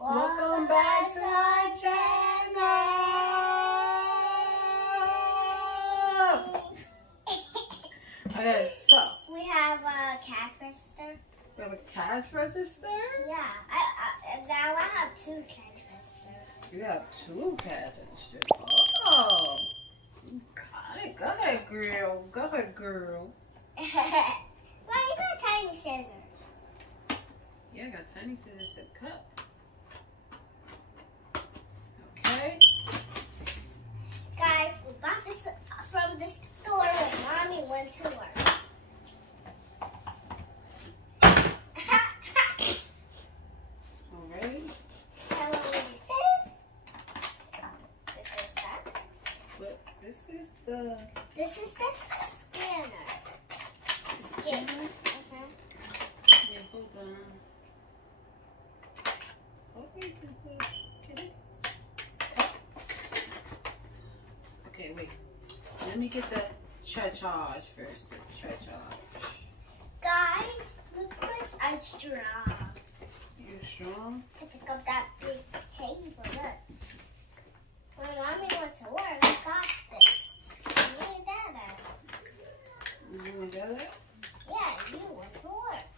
Welcome back to our channel. Okay, so we have a cash register. We have a cash register? Yeah. Now I have 2 cash registers. You have 2 cash registers. Oh. You got it. Go ahead, girl. Go ahead, girl. Well, you got tiny scissors. Yeah, I got tiny scissors to cut. Okay. Guys, we bought this from the store when Mommy went to work. Alright. Tell me what this is. This is that. But this is the scanner. Scanner. Yeah, hold on. Okay, okay, wait. Let me get the charge first. The charge. Guys, look like I'm strong. You strong? To pick up that big table. Look. When Mommy went to work, I got this. You and Dada. You and Dada? Yeah, you went to work.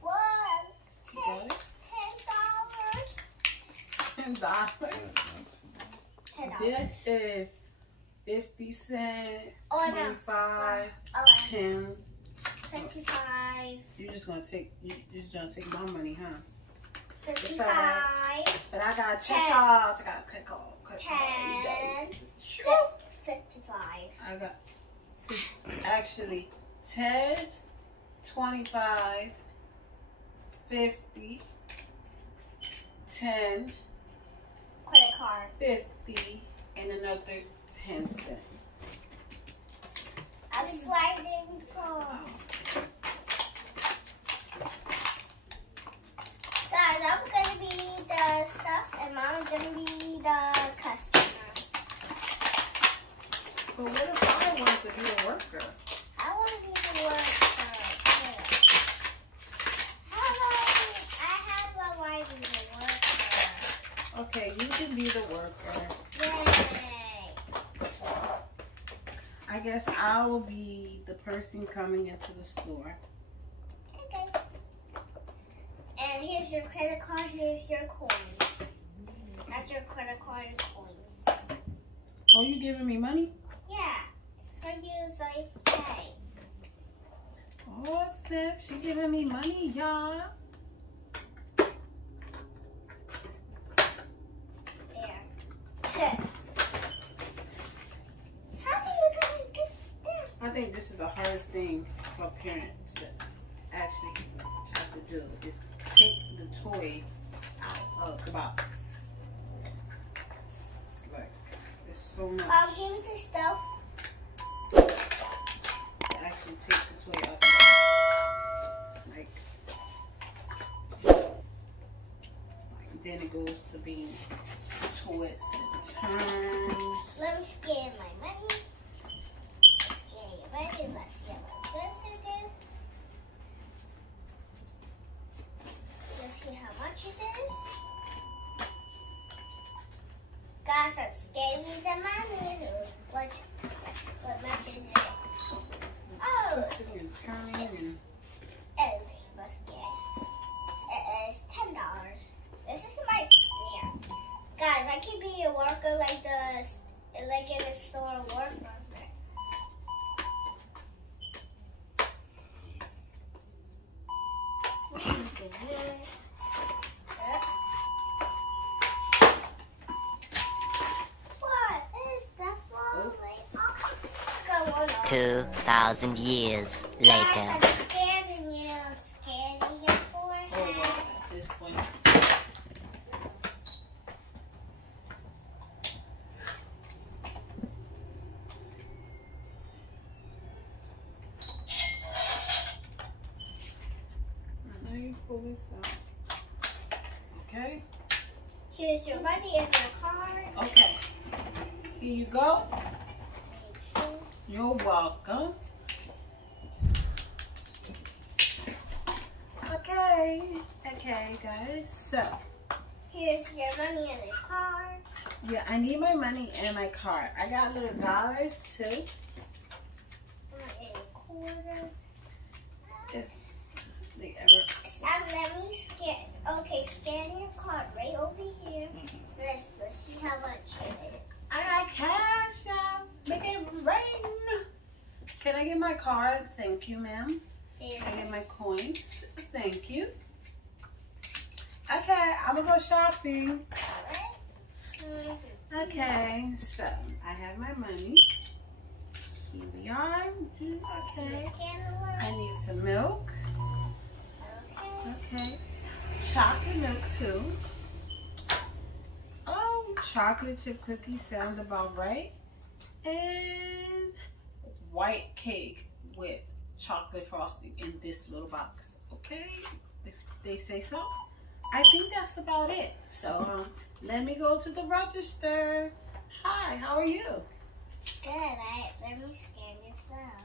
What? You got it? $10. $10. $10. This is 50 cents, Oh, no. 25, 10. 55. You're just gonna take my money, huh? 55. But I got to 10. charge. I got to cut 10. Sure. 55. I got actually 10, 25, 50, 10, Credit card. 50, and another 10 cents. I'm sliding the card. Guys, I'm gonna be the stuff and Mom's gonna be the customer. But what if I wanted to be a worker? I want to be the worker too. I have a right to be the worker. Okay, you can be the worker. Yay! I guess I will be the person coming into the store. Okay. And here's your credit card, here's your coins. That's your credit card and coins. Oh, you giving me money? Yeah. It's for you so you can pay. Oh, snap. She giving me money, y'all. There. How do you get that? I think this is the hardest thing for parents to actually have to do is take the toy out of the box. It's like, there's so much. Mom, give me the stuff. To actually take the toy out the box. Like then it goes to being twists and turns. Let me scan my money. Scan your money. Let's see how much this it is. Let's see how much it is. Guys, I'm scanning the money. What much is it? Oh, Twisting and turning and it's let's get. It is $10. This is my scan. Guys, I can be a worker like in the store worker. What is that falling off? Go on. 2,000 years later. Guys, I'm scanning you. I'm scanning your forehead. at this point. Now you pull this out. Okay? Here's your money and your card. Okay. Here you go. You're welcome. Okay, guys. So, here's your money and the card. yeah, I need my money and my card. I got little dollars too. And a quarter. If they ever. Let me scan. Okay, scan your card right over here. Let's see how much it is. I got cash, y'all. Make it rain. Can I get my card? Thank you, ma'am. Here. Can I get my coins? Thank you. Okay, I'm gonna go shopping. Alright. Okay, so I have my money. Here we are. Okay. Scan the word. I need some milk. Okay. Okay. Chocolate milk too. Oh, chocolate chip cookies sounds about right. And white cake with chocolate frosting in this little box. Okay, if they say so. I think that's about it. So let me go to the register. Hi, how are you? Good. Let me scan your stuff.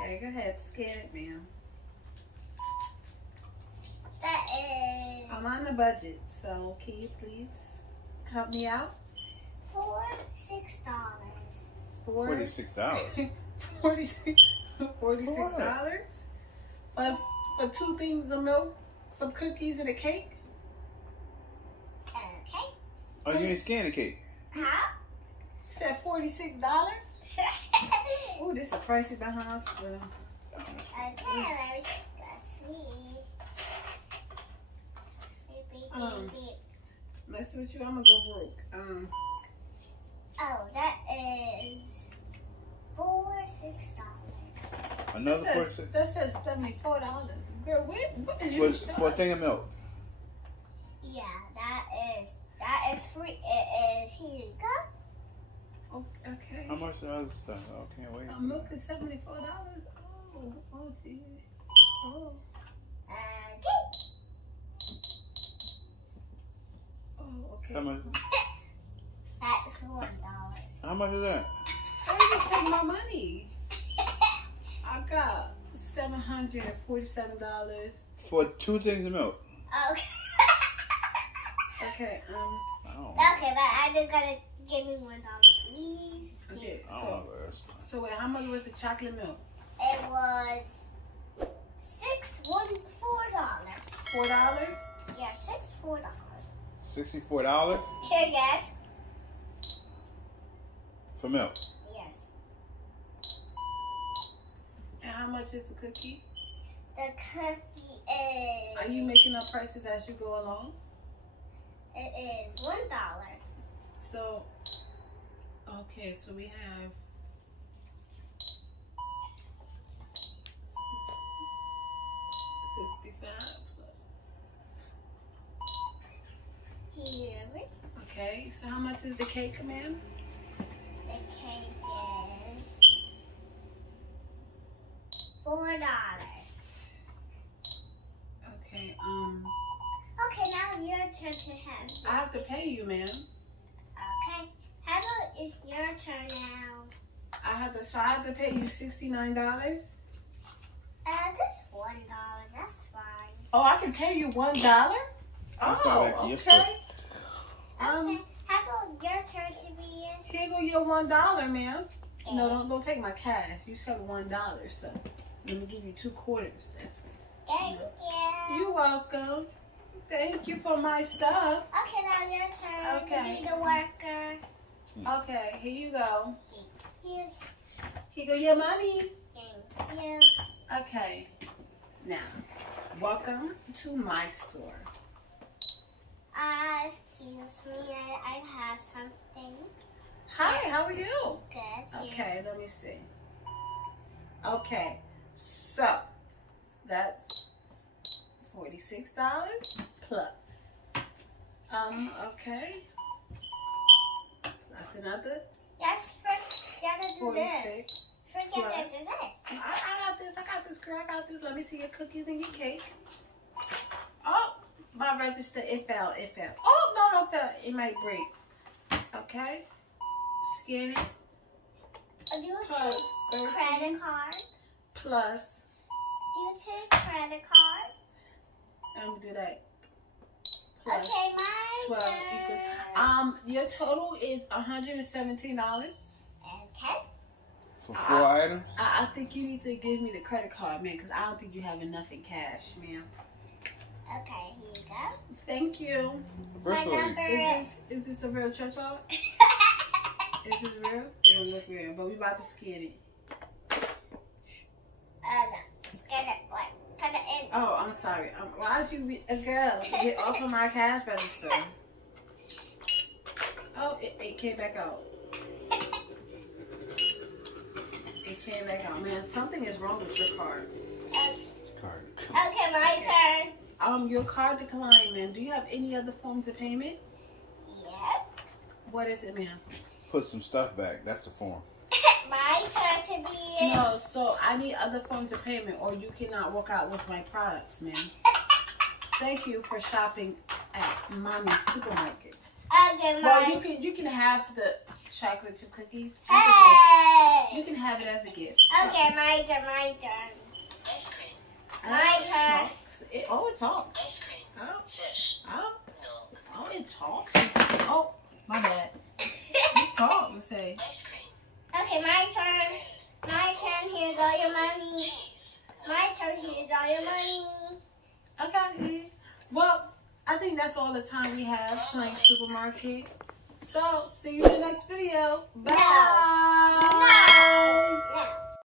Okay, go ahead, scan it, ma'am. That is I'm on a budget, so can you please help me out? $46. $46. $46 for two things of milk, some cookies, and a cake. Okay. Oh, you ain't scanning the cake. How? You said $46? Ooh, this is a pricey the hospital. Okay, let's see. Beep, beep, beep. Messing with you, I'm gonna go broke. Oh, that is $6. Another That says $74. Girl, what did you for a thing of milk. Yeah, that is free. It is here you go. Oh, okay. How much the other stuff? Oh, can't wait. Milk is $74. Oh, gee. Oh, Okay. okay. How much? That's $1. How much is that? Why you just take my money? I got $747. For two things of milk. Okay. Okay, Oh. Okay, but I just gotta give me $1, please. okay. I don't So, know. so wait, how much was the chocolate milk? It was $4. $4? Yeah, $4. $64 Sure, yes. for milk. Yes. And how much is the cookie? The cookie is. Are you making up prices as you go along? It is $1. So, okay, so we have $65. Here. Okay, so how much is the cake, ma'am? The cake is $4. Okay, Okay, now your turn to have. I have to pay you, ma'am. Okay. How about it's your turn now? So I have to pay you $69? This $1. That's fine. Oh, I can pay you $1? I'll call back to your okay. store. Okay. How about your turn to be in? Here go your $1, ma'am. No, don't take my cash. You said $1, so let me give you 2 quarters then. Thank you. You're welcome. Thank you for my stuff. Okay, now your turn Okay. to be the worker. Okay, here you go. Thank you. Here go your money. Thank you. Okay. Now, welcome to my store. Excuse me, I have something. Hi, how are you? Good. Okay, let me see. Okay, so that's $46 plus. Okay. That's another Yes, first you gotta do 46. this. First you gotta do this. I got this, girl. I got this. Let me see your cookies and your cake. Oh, my register, it fell. Oh, no, don't fell. It might break. Okay. Scan it. Do Plus to 13 credit card. plus. Do to credit card. I'm gonna do that plus Okay, my 12 turn. equals. Your total is $117. Okay. For 4 items? I think you need to give me the credit card, man, because I don't think you have enough in cash, ma'am. Okay, here you go. Thank you. First My of all, number Is this a real church-out? Is this real? It don't look real, but we about to scan it. no. Scan it. What? Put it in. Oh, I'm sorry. Why did you, girl, get off of my cash register? Oh, it came back out. It came back out. Man, something is wrong with your card. card. Okay, my turn. Your card declined, ma'am. Do you have any other forms of payment? Yep. What is it, ma'am? Put some stuff back. That's the form. My turn to be. No, so I need other forms of payment or you cannot walk out with my products, ma'am. Thank you for shopping at Mommy's Supermarket. Okay, Well, my. you can have the chocolate chip cookies. Hey. You can have it as a gift. Okay, my turn. My turn. My It turn. talks. It talks. Oh, it talks. Oh, my bad. It talks. Let's say. Okay, my turn. My turn. Here's all your money. My turn. Here's all your money. Okay. Well, I think that's all the time we have playing Supermarket. So, see you in the next video. Bye. No. No.